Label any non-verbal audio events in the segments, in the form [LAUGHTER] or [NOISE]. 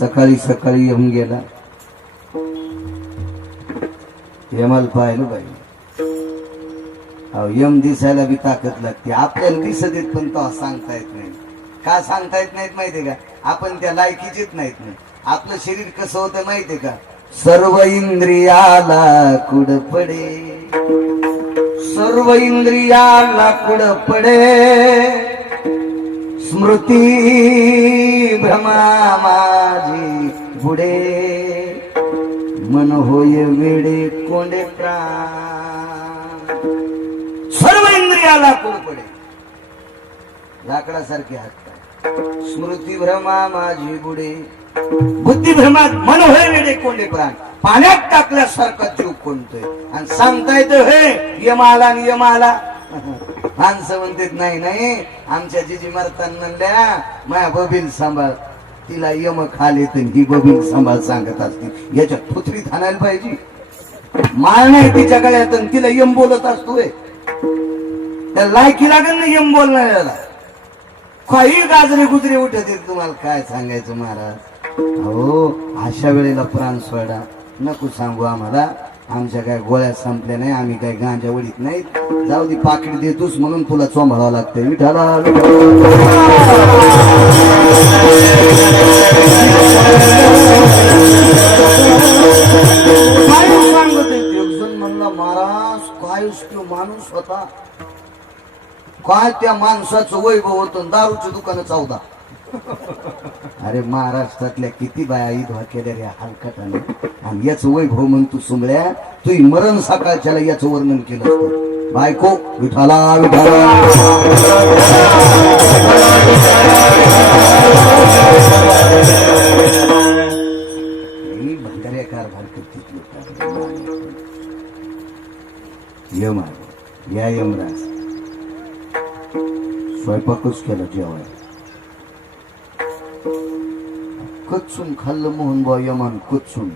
सकाळी सकाळी येऊन गेला. यमाल पाहिलं पाहिजे अहो यम दिसायला बी ताकद लागते. आपल्याला दिसत येत पण तो सांगता येत नाही. का सांगता येत नाहीत माहितीये का? आपण त्या लायकीचेच नाहीत नाही. आपलं शरीर कसं होतं माहितीये का? सर्व इंद्रियाला कुड पडे. सर्व इंद्रियाला कुड पडे. स्मृती भ्रमा माझी बुडे. मन होय वेडे कोंडे प्राण. सर्व इंद्रियाला कुड लाकडासारखे हात स्मृती भ्रमा माझी बुडे. बुद्धी भ्रमात मन होय वेडे कोंडे प्राण. पाण्यात टाकल्यासारखा जीव कोणतोय आणि सांगता येतं हे यमाला आणि यमाला. [LAUGHS] माणसं म्हणतात नाही नाही आमच्या जिजी मरतान म्हणल्या माया बबील सांभाळ. तिला यम खाले तर ही बबील सांभाळ सांगत असते. याच्यात पुत्रीत आणायला पाहिजे. माळ नाही तिच्या गळ्यात तिला यम बोलत असतोय. त्या लायकी लागेल ना यम बोलणाऱ्याला. काही गाजरे गुजरे उठत तुम्हाला काय सांगायचं महाराज? हो अशा वेळेला प्राण सोडा. नको सांगू आम्हाला. आमच्या काय गोळ्या संपल्या नाही आम्ही काय गांजा वडीत नाही जाऊ दे पाकिट देतोस म्हणून तुला चोंभाळावं लागतंय. विठाला म्हणला महाराज काय तो माणूस होता? काय त्या माणसाचं वैभव होतं? दारूच्या दुकान चौदा अरे महाराष्ट्रातल्या किती बाया ईद केल्या रे हलकटाने. आणि याच वैभव म्हण तू सुमळ्या तू मरण सकाळच्याला याचं वर्णन केलं बायको विठाला विठाला यम या यमराज. स्वयंपाकच केला जेवायला. कच्चून खाल्लं मोहन बा यमान कच्चून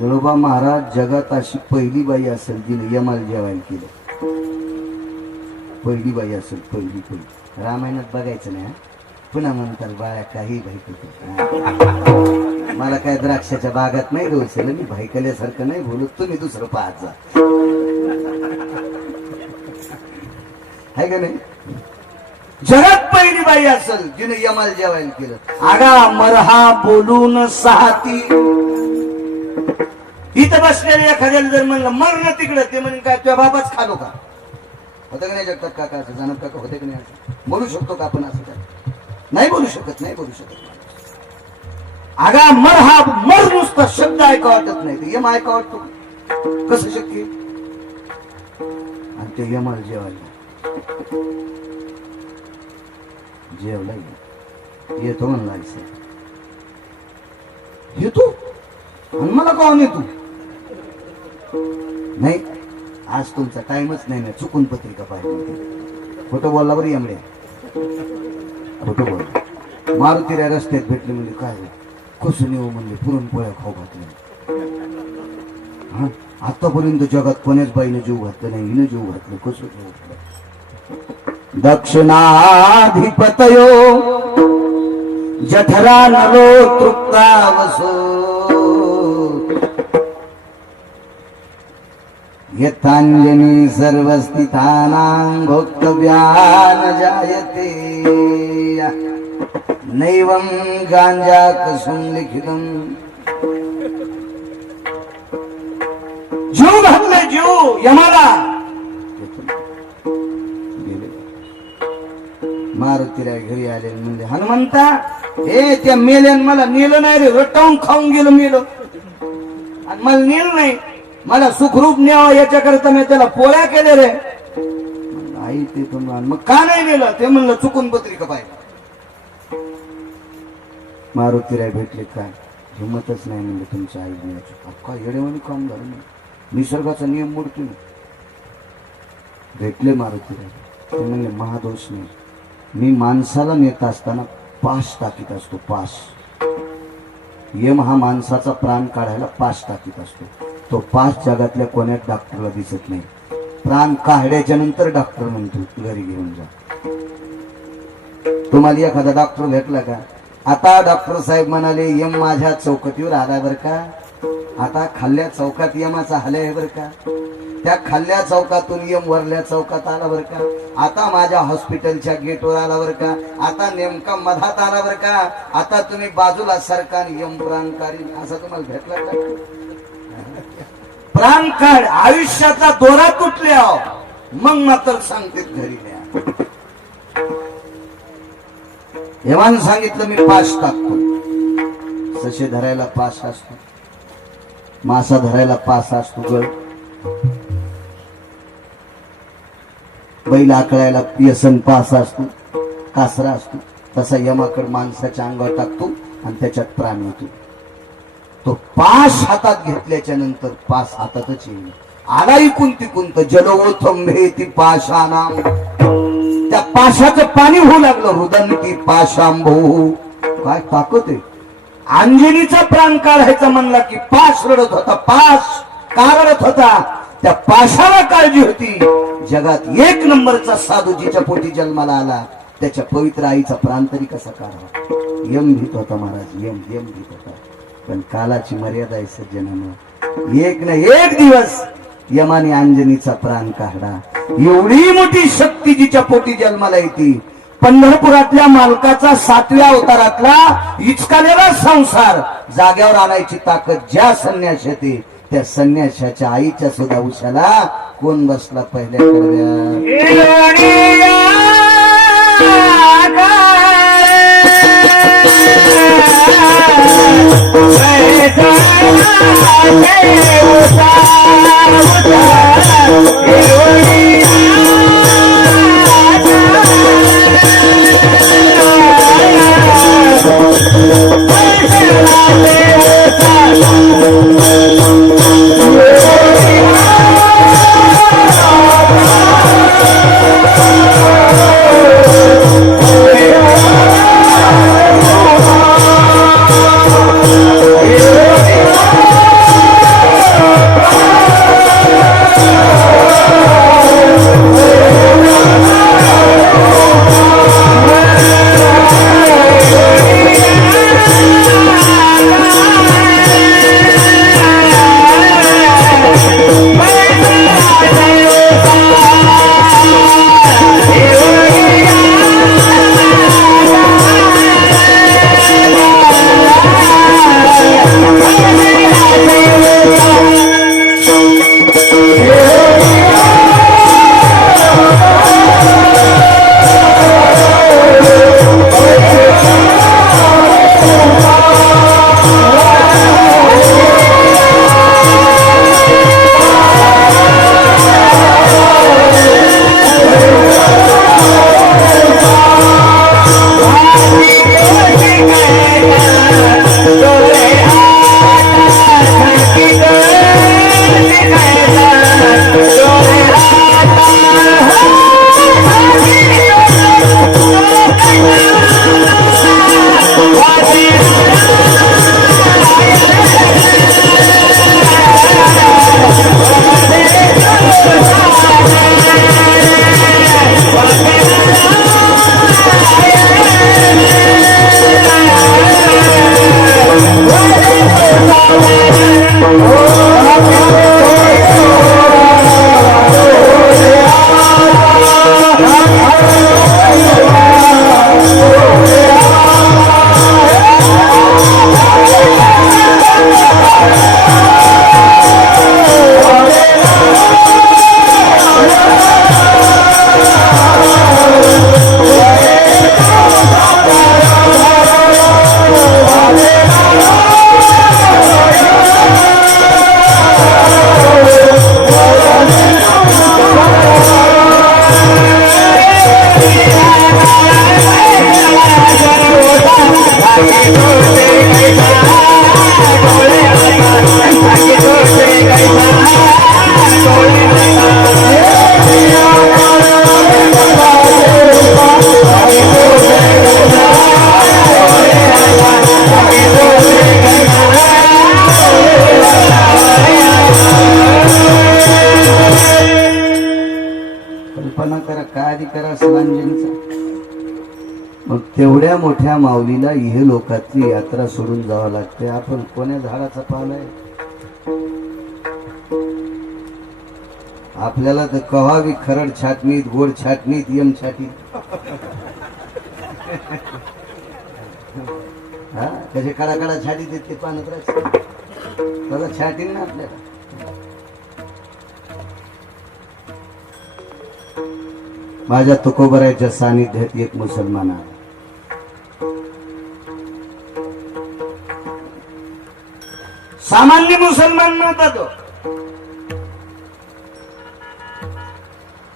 येळोबा महाराज जगात अशी पहिली बाई असेल तिने यमाल जेवायला केलं. पहिली बाई असेल पहिली पहिली रामायणात बघायचं नाही हा? पुन्हा म्हणतात बाया काही भाई मला काय द्राक्षाच्या बागात नाही घ्यायचं मी भाईकल्यासारखं नाही बोलत तुम्ही दुसरं पाहत जा. आहे का नाही? जगात पहिली बाई असेल जिने यमाल जेवायला केलं आगा मरहा बोलून सहाती. इथं बसलेले एखाद्याला जर म्हणलं मर ना तिकडं ते म्हणजे काय तुझ्या बाबाच खालो का? होतं का नाही जगतात काका असं? जाणत काका होते का नाही असं? बोलू शकतो का आपण असं काय नाही बोलू शकत नाही बोलू शकत. आगा मर हा मर नुसता शब्द ऐका वाटत नाही. यम ऐका वाटतो कसं शक्य आणि ते यमाल जेवायला. जेवला येतो म्हणला आईसा येतो आणि मला कोण येतो नाही आज तुमचा टाइमच नाही ना चुकून पत्रिका पाहिजे खोटं बोलला बरं यामड्या खोटं बोल. मारुतीला रस्त्यात भेटले म्हणजे काय खुसून कसं नेऊ म्हणजे पुरणपोळ्या खाऊ घातल्या हा? आतापर्यंत जगात कोण्याच बाईनं जीव घातलं नाही हिनं जीव घातलं कसं जीव घातलं. दक्षिणाधिपतयो जठरा नलो तृप्तावसो। यथांजनी सर्वस्थितानां भोक्तव्या न जायते नैवं गांजा कसुं लिखितम्। जीव घातले जीव यमाला। मारुतीला घरी आले म्हणजे हनुमंता हे त्या मेल्यान मला नेलं नाही रे रटावून खाऊन गेलं मेलं. आणि मला नेलं नाही. मला सुखरूप न्यावं याच्याकरता मी त्याला पोळ्या केल्या रे. आई ते तुम्हाला मग का नाही नेलं? ते म्हणलं चुकून पत्रिका पाहिजे मारुतीराय भेटले काय हिंमतच नाही म्हणलं तुमच्या आई नेण्याची अक्का येडेवानी काम झालं निसर्गाचा नियम मोडतो भेटले मारुतीराय ते म्हणले महादोष नाही. मी माणसाला नेत असताना पाश टाकीत असतो पाश यम हा माणसाचा प्राण काढायला पाश टाकीत असतो. तो पाश जगातल्या कोण्यात डॉक्टरला दिसत नाही. प्राण काढल्याच्या नंतर डॉक्टर म्हणतो घरी घेऊन जा. तुम्हाला एखादा डॉक्टर भेटला का? आता डॉक्टर साहेब म्हणाले यम माझ्या चौकटीवर आला बर का? आता खाल्ल्या चौकात यमाचा हल्या आहे बर का? त्या खाल्ल्या चौकातून यम वरल्या चौकात आला बर का? आता माझ्या हॉस्पिटलच्या गेटवर आला बर का? आता नेमका मधात आला बर का? आता तुम्ही बाजूला सरकार यम प्राण काढीन असं तुम्हाला भेटला का? प्राण काढ आयुष्याचा दोरा तुटल्या. मग मात्र सांगते घरी द्या सांगितलं मी पाच टाकतो. सशे धरायला पाच असतो. मासा धरायला पास असतो गळ बैल आकळायला व्यसन पास असतो कासरा असतो तसा यमाकड माणसाच्या अंगावर टाकतो आणि त्याच्यात प्राण येतो. तो पास हातात घेतल्याच्या नंतर पास हातातच येईल. आला इकून तिकून जलोथंभे ती पाशाना त्या पाशाचं पाणी होऊ लागलं की पाशांभो. काय ताकद आहे? अंजनीचा प्राण काढायचा म्हणला की पाश रडत होता पाश का रडत होता. त्या पाशाला काळजी होती. जगात एक नंबरचा साधूजीच्या पोटी जन्माला आला. त्याच्या पवित्र आईचा प्राण तरी कसा काढावा? यम भीत होता महाराज यम यम भीत होता. पण कालाची मर्यादा आहे सज्जनानं. एक ना एक दिवस यमाने अंजनीचा प्राण काढला एवढी मोठी शक्ती जिच्या पोटी जन्माला येते. पंढरपुरातल्या मालकाचा सातव्या अवतारातला इचकालेला संसार. जाग्यावर आणायची ताकद ज्या संन्याशाची त्या संन्याशाच्या आईच्या सुद्धा उशाला कोण बसला पहिल्या कडव्या Thank you. मोठ्या माऊलीला इहे लोकातली यात्रा सोडून जावं लागते. आपण कोण्या झाडाचा पाल आहे? आपल्याला तर कव्हावी खरड छाटणीत गोड छाटणीत यम छाटी हा? कसे कडा कडा छाटी देत ते पानत त्याला छाटीन ना आपल्याला. माझ्या तुकोबराच्या सानिध्यात एक मुसलमान आहे सामान्य मुसलमान नव्हता तो.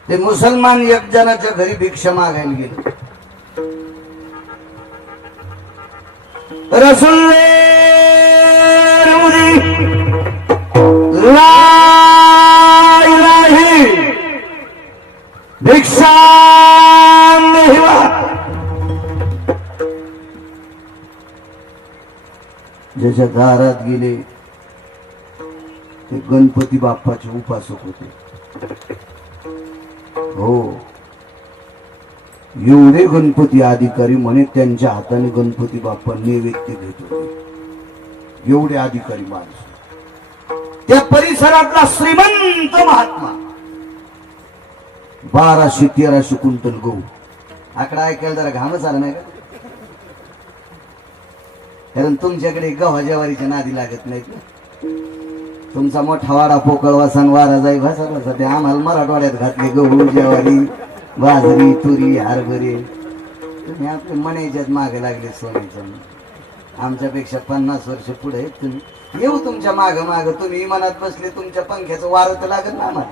ते मुसलमान एक जणाच्या घरी भिक्षा मागायला गेले. रसूल भिक्षा ज्याच्या दारात गेले ते गणपती बाप्पाचे उपासक होते. हो. एवढे गणपती अधिकारी म्हणे त्यांच्या हाताने गणपती बाप्पा नैवेद्य घेत होते. एवढे अधिकारी माणूस. त्या परिसरातला श्रीमंत महात्मा. बाराशे तेराशे क्विंटल गहू. आकडा ऐकायला जरा घामच आला नाही का? कारण तुमच्याकडे गव्हा ज्वारीच्या नादी लागत नाहीत ना? तुमचा मोठा वाडा पोकळवा वासन वारा जाई भासा ते आम्हाला मराठवाड्यात घातले गहू ज्वारी बाजरी तुरी हरभरे. तुम्ही आपले मण्याच्यात मागे लागले सोन्याच्या आमच्यापेक्षा पन्नास वर्ष पुढे आहेत तुम्ही. येऊ तुमच्या माग माग. तुम्ही मनात बसले तुमच्या पंख्याचं वारं तर लागत ना आम्हाला.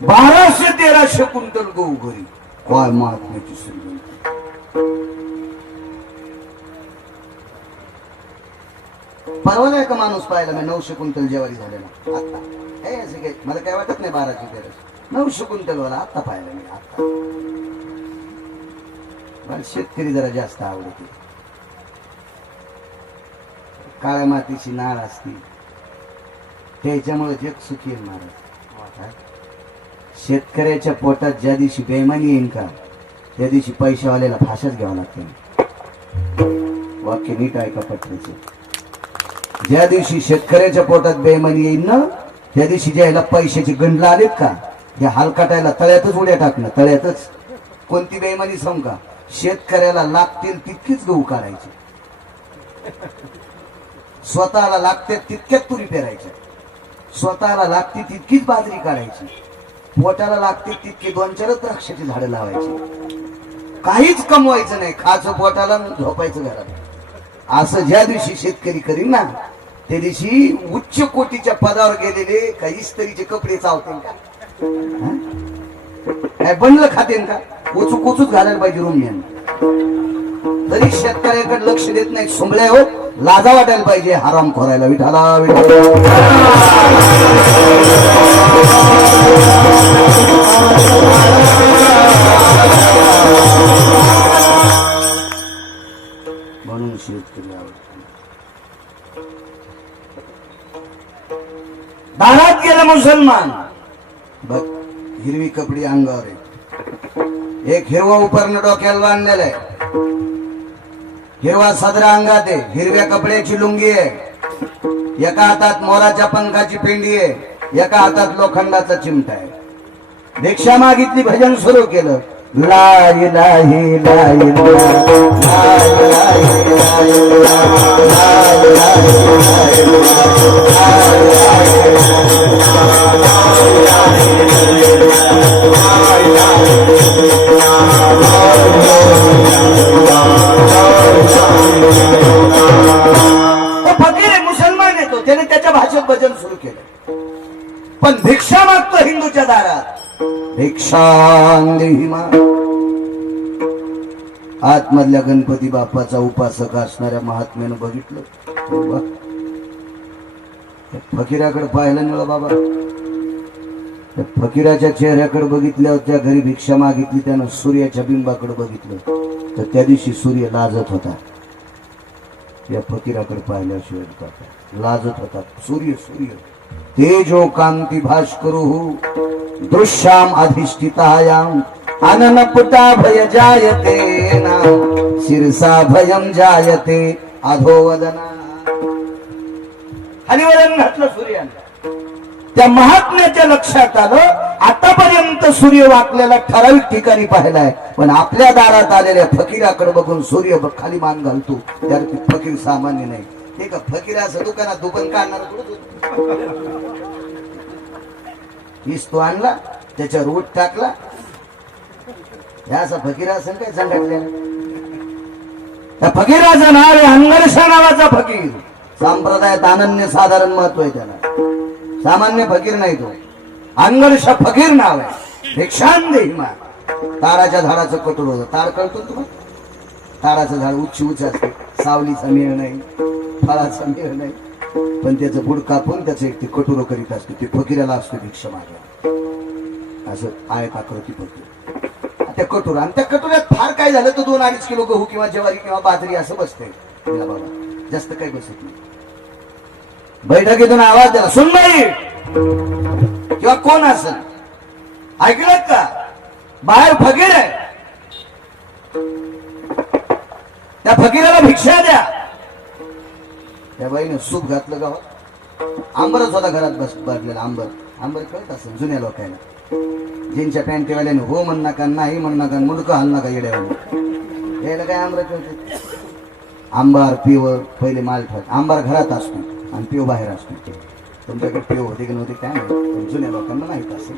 बाराशे तेराशे कुंटल गहू घरी. काय महात्म्याची परवा परवलाय का माणूस पाहिला मी नऊशे क्विंटल जेवारी झालेला आता हे असं काही मला काय वाटत नाही बाराशे तेराशे नऊशे क्विंटल वाला आता पाहिलं मी आता मला शेतकरी जरा जास्त आवडते. काळ्या मातीची नाळ असती. त्याच्यामुळे जग सुखी आहे महाराज शेतकऱ्याच्या पोटात ज्या दिवशी बेमानी येईन का त्या दिवशी पैशावाल्याला फाशाच घ्यावं लागते. वाक्य नीट ऐका पटण्याचे ज्या दिवशी शेतकऱ्याच्या पोटात बेमानी येईल ना त्या दिवशी ज्याला पैशाचे गंडला आलेत का हे हालकाटायला तळ्यातच उड्या टाकणं तळ्यातच. कोणती बेमानी सांग का? शेतकऱ्याला लागतील तितकीच गहू काढायचे. स्वतःला लागते तितक्यात तुरी पेरायच्या स्वतःला लागते तितकीच बाजरी काढायची. पोटाला लागते तितकी दोन चारच द्राक्षाची झाडं लावायची. काहीच कमवायचं नाही. खायचं पोटाला झोपायचं घरात. असं ज्या दिवशी शेतकरी करीन ना त्या दिवशी उच्च कोटीच्या पदावर गेलेले काही इस्त्रीचे कपडे चावतील का? काय बनलं खातेन का? कोचू कोचूच घालायला पाहिजे रूम तरी शेतकऱ्याकडे लक्ष देत नाही सुमल्या हो लाजा वाटायला पाहिजे हराम खोरायला विठाला विठाला दारात गेला मुसलमान. बघ हिरवी कपडी अंगावर एक हिरवा उपरण डोक्याला बांधलेला आहे. हिरवा सदरा अंगात आहे. हिरव्या कपड्याची लुंगी आहे. एका हातात मोराच्या पंखाची पेंडी आहे. एका हातात लोखंडाचा चिमटा आहे. भिक्षा मागितली भजन सुरू केलं. लाई लाही लाई फकीर मुसलमान येतो त्याने त्याच्या भाषेत भजन सुरू केलं पण भिक्षा मागतो हिंदूच्या दारात आतमधल्या गणपती बाप्पाचा उपासक असणाऱ्या महात्म्यानं बघितलं. फकीराकडे पाहिलं नाही बाबा. फकीराच्या चेहऱ्याकडे बघितल्यावर त्या घरी भिक्षा मागितली त्यानं सूर्याच्या बिंबाकडे बघितलं. तर त्या दिवशी सूर्य लाजत होता. या फकीराकडे पाहिल्याशिवाय लाजत होता. सूर्य सूर्य. तेजो कांती भास्करु दृश्याम अधिष्ठितायाम अननपुटा भय जायते ना शिरसा भयम जायते अधोवदना हरिवदन घातलं सूर्याने. त्या महात्म्याच्या लक्षात आलं आतापर्यंत सूर्य वाकलेला ठराविक ठिकाणी पाहिलाय पण आपल्या दारात आलेल्या फकीराकडे बघून सूर्य खाली मान घालतो त्यात फकीर सामान्य नाही. ते का फकीर असं दुकानात दुकान काढणार वीस तो? आणला त्याच्यावर ऊट टाकला. ह्या असा फकीर असेल काय सांगितल्या त्या फकीराचं नाव आहे अंगरशा नावाचा फकीर. संप्रदायात अनन्य साधारण महत्त्व आहे त्याला. सामान्य फकीर नाही तो. अंगरशा फकीर नाव आहे. भिक्षान हिमा ताराच्या झाडाचं कटोर होतं. तार कळतो तुम्हाला? ताराचं झाड उच्च उच्च असते. सावलीचा मेळ नाही. फळाचा मेळ नाही. पण त्याचं बुड कापून त्याचं एक ते कटोर करीत असते. ते फकीराला असतो भिक्षा मागला असं आयत आकृती बघतो. त्या कटोरा आणि त्या कटोऱ्यात फार काय झालं तर दोन अडीच किलो गहू किंवा ज्वारी किंवा बाजरी असं बसते बाबा जास्त काही बसत नाही. बैठकीतून आवाज द्याला नाही किंवा कोण असं? ऐकलं का? बाहेर फकीर आहे. त्या फकीराला भिक्षा द्या. त्या बाईने सूप घातलं गावात हो? आंबरच होता घरात बस भरलेला आंबर. आंबर कळत असेल जुन्या लोकांना जीनच्या पॅन्टीवाल्याने हो म्हण नका नाही म्हण नका मुडकं हाल नका येड्यावर यायला काय आंबर कळते आंबार पिव पहिले माल ठेवत. आंबार घरात असतो आणि पिव बाहेर असतो. तुमच्याकडे पिव होते की नव्हते काय नाही जुन्या लोकांना माहीत असेल.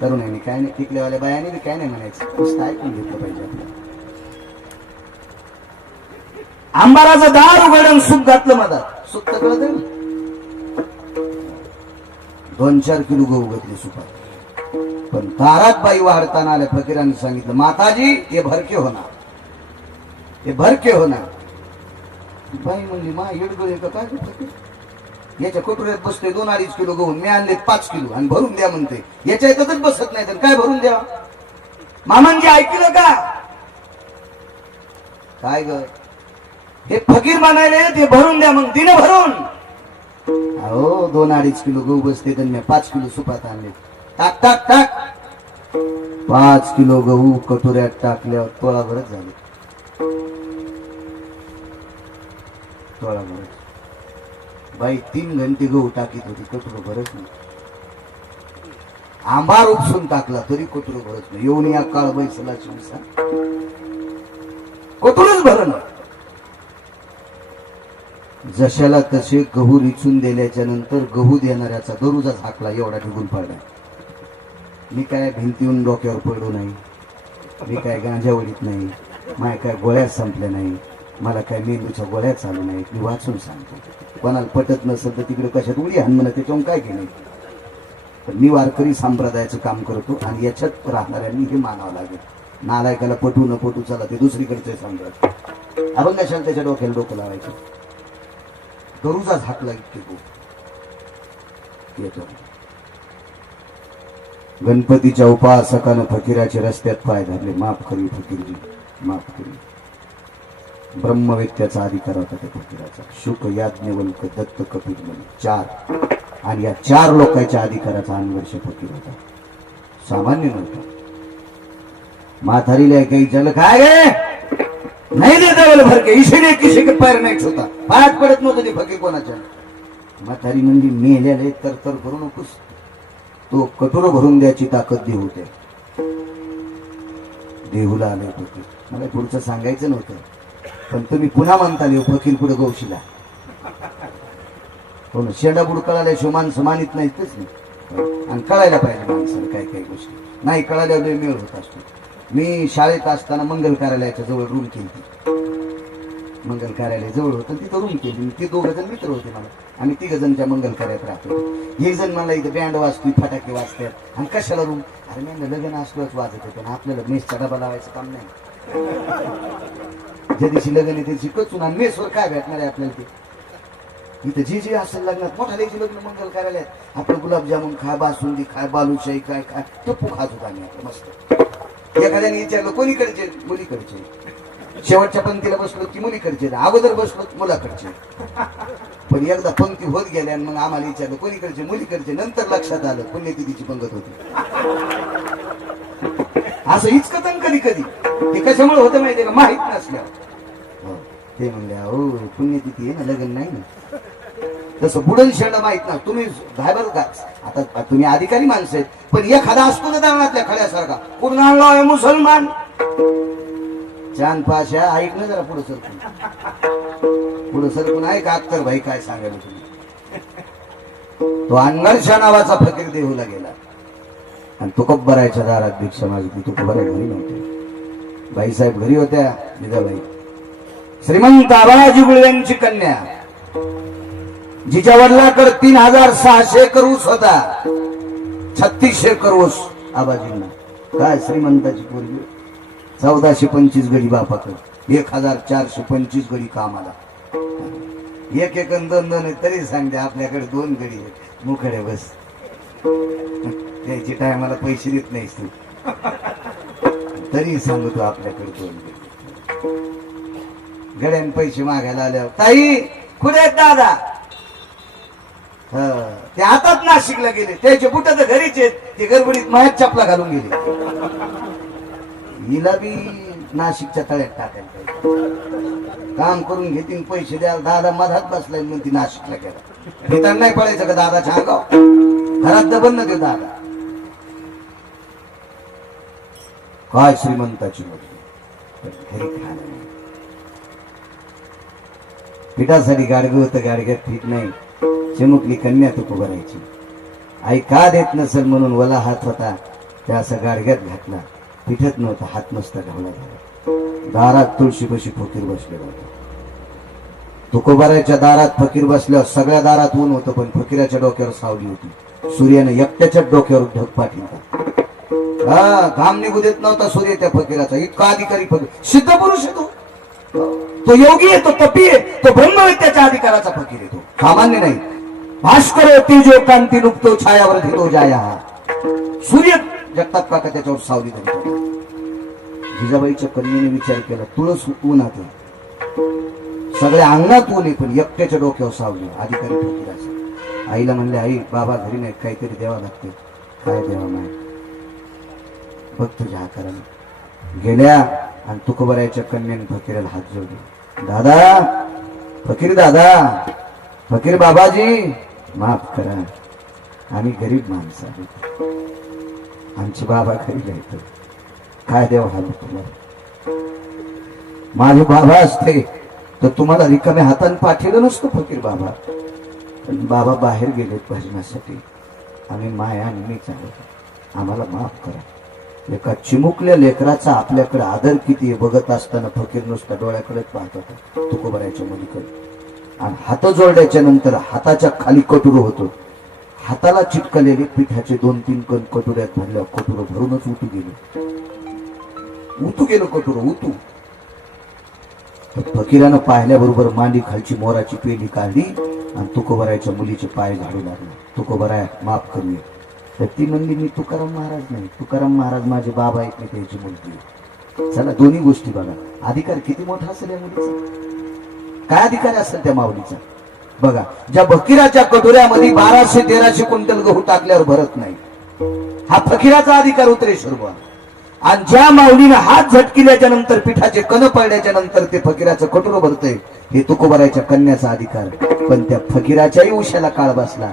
तरुणांनी काय नाही टिकलेवाल्या बायाने काय नाही म्हणायचं. नुसतं ऐकून घेतलं पाहिजे आपल्याला. आंबाराचं दार उघडून सूप घातलं मधात सूप तर कळत दोन चार किलो गहू घातले सुपात पण दारात बाई वाढताना आल्या फकीरांनी सांगितलं माताजी हे भरके होणार. हे भरके होणार. बाई म्हणली मा येडगळ का काय याच्या कटोऱ्यात बसते दोन अडीच किलो गहू. मी आणले पाच किलो आणि भरून द्या म्हणते. याच्या याच्यातच बसत नाही तर काय भरून द्या मामांजी ऐकलं का? काय ग? हे फकीर बनायले ते भरून द्या मग तिनं भरून. अहो दोन अडीच किलो गहू बसते तर मी पाच किलो सुपात आणले. टाक टाक टाक. पाच किलो गहू कटोऱ्यात टाकल्यावर तोळा भरत झाले. तोळा भरत. बाई तीन घंटे गहू टाकीत होती कटोर भरत नाही. आंबार उपसून टाकला तरी कटोर भरत नाही. येऊन या काळ बैसला शिवसा कटोरच भरण जशाला तसे गहू रिचून दिल्याच्या नंतर गहू देणाऱ्याचा दरुजा झाकला एवढा निघून पडला. मी काय भिंतीहून डोक्यावर पडलो नाही. मी काय गांजावळीत नाही. माय काय गोळ्या संपल्या नाही. मला काय मेंदूच्या गोळ्या चालू नाहीत. मी वाचून सांगतो. कोणाला पटत नसेल तर तिकडे कशात उडी हाण त्याच्यावर काय केलं? तर मी वारकरी संप्रदायाचं काम करतो आणि याच्यात राहणाऱ्यांनी हे मानावं लागेल. नालायकाला पटू न पटू चला ते दुसरीकडचे समजा आपण कशाला त्याच्या डोक्याला डोकं लावायचं. गरुजा झाकला इतके खूप येतो. गणपतीच्या उपासकानं फकीराचे रस्त्यात पाय धरले. माफ करी फकीरजी माफ करी ब्रह्मवेत्याचा अधिकार होता त्या फकीराचा. शुक याज्ञवल्क दत्त कपिल म्हणे चार. आणि या चार लोकांच्या अधिकाराचा अनवर्ष फकीर होता. सामान्य नव्हता. म्हातारीला काही जल काय नाही देता बोल भरके इशिने किसी के पैर नाही होता पायात पडत नव्हतं ते फकीर कोणाच्या. म्हातारी म्हणजे मेल्याले तर तर करू नकोस. तो कटोर भरून द्यायची ताकद देऊ होते देहूला आले होते मला पुढचं सांगायचं नव्हतं. पण तुम्ही पुन्हा म्हणता देऊ फकीर पुढे गौशीला. हो ना शेंडा बुड कळाल्या शिवमान समानित नाही तेच नाही आणि कळायला पाहिजे माणसाला काय काय गोष्टी. नाही कळायला वेळ मिळत होत असतो. मी शाळेत असताना मंगल कार्यालयाच्या जवळ रूम केली. मंगल कार्यालय जवळ होतं तिथं रूम केली. ते दोघं जण मित्र होते मला. आम्ही तिघ जण त्या मंगल कार्यात राहतो. हे जण मला इथं बँड वाजतोय फटाके वाजतात आणि कशाला रूम अरे मी लग्न असलोच वाजत होतं. ना आपल्याला मेसचा डबा लावायचं काम नाही. ज्या दिवशी लग्न आहे त्याची दिवशी कचून आणि मेसवर काय भेटणार आहे आपल्याला ते? इथं जे जे असेल लग्नात मोठ्या लेखी लग्न मंगल कार्यालयात. आपलं गुलाबजामुन खाय बासुंदी खाय बालुशाही काय काय टप्पू खात होता आम्ही आपलं मस्त. एखाद्याने विचारलं कोणीकडचे? मुलीकडचे. शेवटच्या पंक्तीला बसलो की मुलीकडचे. अगोदर बसलो मुलाकडचे. पण एकदा पंक्ती होत गेल्या आणि मग आम्हाला विचारलं कोणीकडचे? मुलीकडचे. नंतर लक्षात आलं पुण्यतिथीची पंगत होती. असं इचकतन कधी कधी. ते कशामुळे होतं माहितीये का? माहीत नसल्या हो, ते म्हणले अहो पुण्यतिथी आहे ना लग्न नाही ना. तसं बुडन शेंड माहीत ना तुम्ही बाहेर का? आता तुम्ही अधिकारी माणसं आहेत पण एखादा असतो ना दारणातल्या खड्यासारखा. पूर्ण आणला आहे मुसलमान? चांद पाशा ऐक ना जरा पुढे सरकून. पुढे सरकून ऐक अख्तर भाई काय सांगायला तुम्ही. तो अनगरशा नावाचा फकीर देहूला गेला. आणि तो कब्बरायच्या दारात भिक्षा मागितली. तुकब्बरा घरी नव्हते. बाईसाहेब घरी होत्या विधाबाई श्रीमंत आबाजी गुळव्यांची कन्या. जिच्या वडिलाकडे तीन हजार सहाशे एकर ऊस होता. छत्तीसशे एकर ऊस आबाजींना. काय श्रीमंताची पूर्वी चौदाशे पंचवीस गडी बापाकडे. एक हजार चारशे पंचवीस गडी कामाला. एक एक दोन दोन तरी सांगते आपल्याकडे दोन गडी आहेत. मुखडे बस. त्याची टायमाला पैसे देत नाहीस तू. तरी सांगतो आपल्याकडे दोन गडी. गड्यान पैसे मागायला आल्यावर ताई कुठे दादा? ते आताच नाशिकला गेले. त्याचे बुट तर घरीच आहेत. ते गडबडीत मायात चपला घालून गेले. हिला बी नाशिकच्या तळ्यात टाकायला काम करून घेतील पैसे द्या दादा मधात बसलाय म्हणून ती नाशिकला गेला. हे नाही पडायचं का दादा छागाव घरात दबन न देऊ दादा. काय श्रीमंताची मुलगी? घरी पिठासाठी गाडगं होतं गाडग्यात पीठ नाही. चिमुकली कन्या तुक भरायची आई का देत नसेल म्हणून वला हात होता त्या असा गाडग्यात घातला. पिठत नव्हता हात नसता ढवला गेला दारात तुळशी बशी फकीर बसलेला होता तुकोबाराच्या दारात फकीर बसल्यावर सगळ्या दारात ऊन होतं पण फकीराच्या डोक्यावर सावली होती. सूर्याने एकट्याच्या डोक्यावर ढग पाठवला हा घाम निघू देत नव्हता सूर्य त्या फकीराचा. इतका अधिकारी फकीर. सिद्ध पुरुष आहे तो योगी आहे तो तपी आहे तो ब्रह्मविद्याच्या अधिकाराचा फकीर येतो सामान्य नाही. भास्कर तेजो कांती नुकतो छायावर घेतो जाया. सूर्य जगतात काका त्याच्यावर सावली करतो जिजाबाईच्या कन्येने विचार केला तुळस ऊन आहे. सगळ्या अंगात ऊन आहे पण एकट्याच्या डोक्यावर सावली. अधिकारी फकीराचा आईला म्हणले आई बाबा घरी नाही काहीतरी देवा लागते काय देवा नाही बघ तुझ्या आकाराने गेल्या आणि तुकोबरायच्या कन्याने फकीराला हात जोडले. दादा फकीर दादा फकीर बाबाजी माफ करा. आम्ही गरीब माणसं आहोत. आमचे बाबा घरी जायचं. काय देव हालो तुम्हाला माझे बाबा असते तर तुम्हाला रिकाम्या हाताने पाठवलं नसतो फकीर बाबा. पण बाबा बाहेर गेलेत भजनासाठी. आम्ही माया आणि मी चालत आम्हाला माफ करा. एका चिमुकल्या लेकराचा आपल्याकडे आदर किती आहे बघत असताना फकीर नुसता डोळ्याकडेच पाहत होता. तुकोबरायच्या मुलीकडे. आणि हात जोडल्याच्या नंतर हाताच्या खाली कटुरो होतो. हाताला चिटकलेले पिठाचे दोन तीन कण कटुऱ्यात भरल्या कटुरो भरूनच उतू गेले. उतू गेलो कटुरं उतू तर फकीरानं पाहिल्याबरोबर मांडी खालची मोराची पेली काढली आणि तुकोबरायच्या मुलीचे पाय झाडू लागले. तुकोबराय माफ करूया. तर ती म्हणली मी तुकाराम महाराज नाही. तुकाराम महाराज माझे बाबा आहेत मी त्याची मुलगी चला दोन्ही गोष्टी बघा. अधिकार किती मोठा असेल या मुलीचा? काय अधिकार असेल त्या माऊलीचा? बघा ज्या फकीराच्या कटोऱ्यामध्ये बाराशे तेराशे क्विंटल गहू टाकल्यावर भरत नाही. हा फकीराचा अधिकार उतरे सर्व आणि ज्या माऊलीनं हात झटकिल्याच्या नंतर पिठाचे कण पडल्याच्या नंतर ते फकीराचं कटोर भरतंय हे तुकोबरायच्या कन्याचा अधिकार. पण त्या फकीराच्याही उशाला काळ बसला.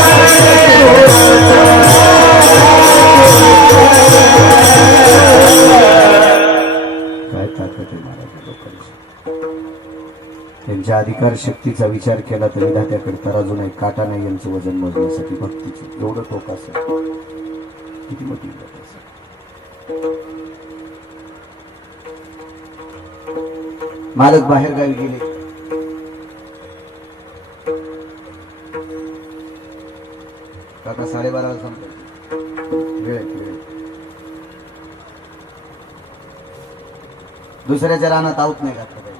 त्यांच्या अधिकार शक्तीचा विचार केला तर विधात्याकडे तराजू नाही काटा नाही यांचं वजन मोजण्यासाठी भक्तीची. एवढं टोक असेल किती मोठी मालक बाहेर गावी गेले. आता साडेबाराला संपतो. वेळ आहे, वेळ आहे. दुसऱ्याच्या रानात आऊत नाही घातलं पाहिजे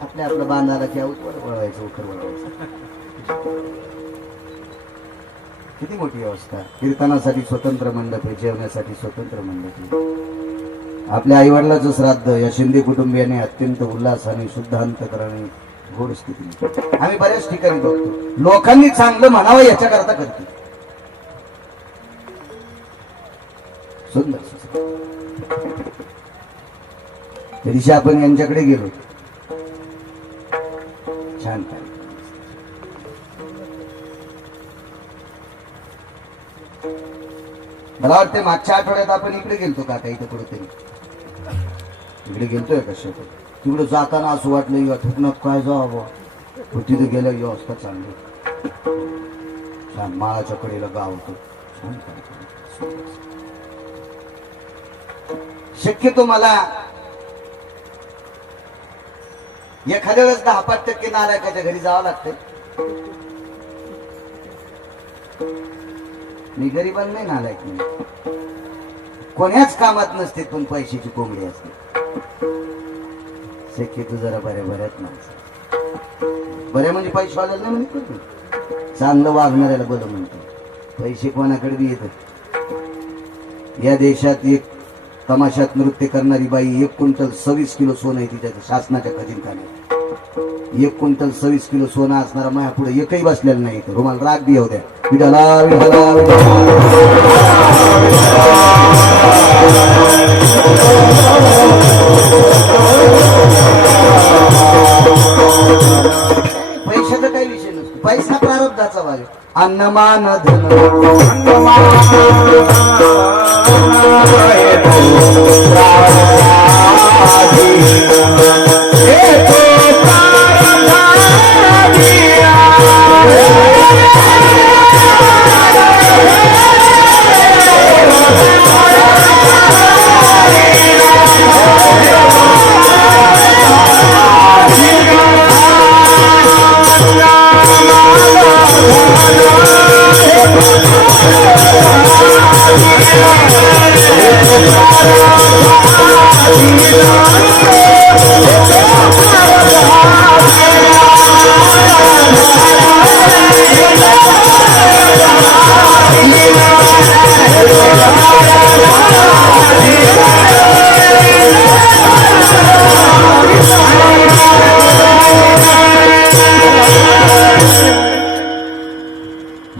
आपल्या आपलं बांधाला की आऊत वर वळवायचं उखर वळवायचं. किती मोठी व्यवस्था. कीर्तनासाठी स्वतंत्र मंडप आहे जेवण्यासाठी स्वतंत्र मंडप. आहे आपल्या आईवडिलाचं श्राद्ध या शिंदे कुटुंबियाने अत्यंत उल्हासाने शुद्ध अंतकरणे गोड स्थिती. आम्ही बऱ्याच ठिकाणी बघतो. लोकांनी चांगलं म्हणावं याच्याकरता करतो. सुंदर त्या दिवशी आपण यांच्याकडे गेलो. छान मला वाटते मागच्या आठवड्यात आपण इकडे गेलतो का? काही कुठेतरी. इकडे गेलतोय कशा तिकडे जाताना असं वाटलं या ठिकाणात काय जावं? पण तिथे गेलं व्यवस्था चांगली. छान माळाच्या कडेला गाव होतं. शक्यतो मला एखाद्या वेळेस दहा पाच टक्के नालायकाच्या घरी जावं लागतंय. मी गरीबांना नाही नालायक नाही कोण्याच कामात नसते पण पैशाची कोंबडी असते. शक्यतो जरा बऱ्या बऱ्यात माणसं बऱ्या म्हणजे पैसे वाजायला नाही म्हणतो चांगलं वागणाऱ्याला बरं म्हणतो. पैसे कोणाकडे बी येत या देशात एक तमाशात नृत्य करणारी बाई एक क्विंटल सव्वीस किलो सोनं आहे तिच्या शासनाच्या खजिन एक क्विंटल सव्वीस किलो सोनं असणारा माया पुढे एकही बसलेला नाही. रुमाल राग बी होत्या विठाला पैशाचा काही विषय नसतो. पैसा प्रारब्धाचा भाग आहे. अन्नमान धन हे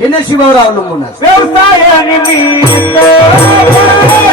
என்ன சிவராவ் நம்புனார் விவசாய நிமித்த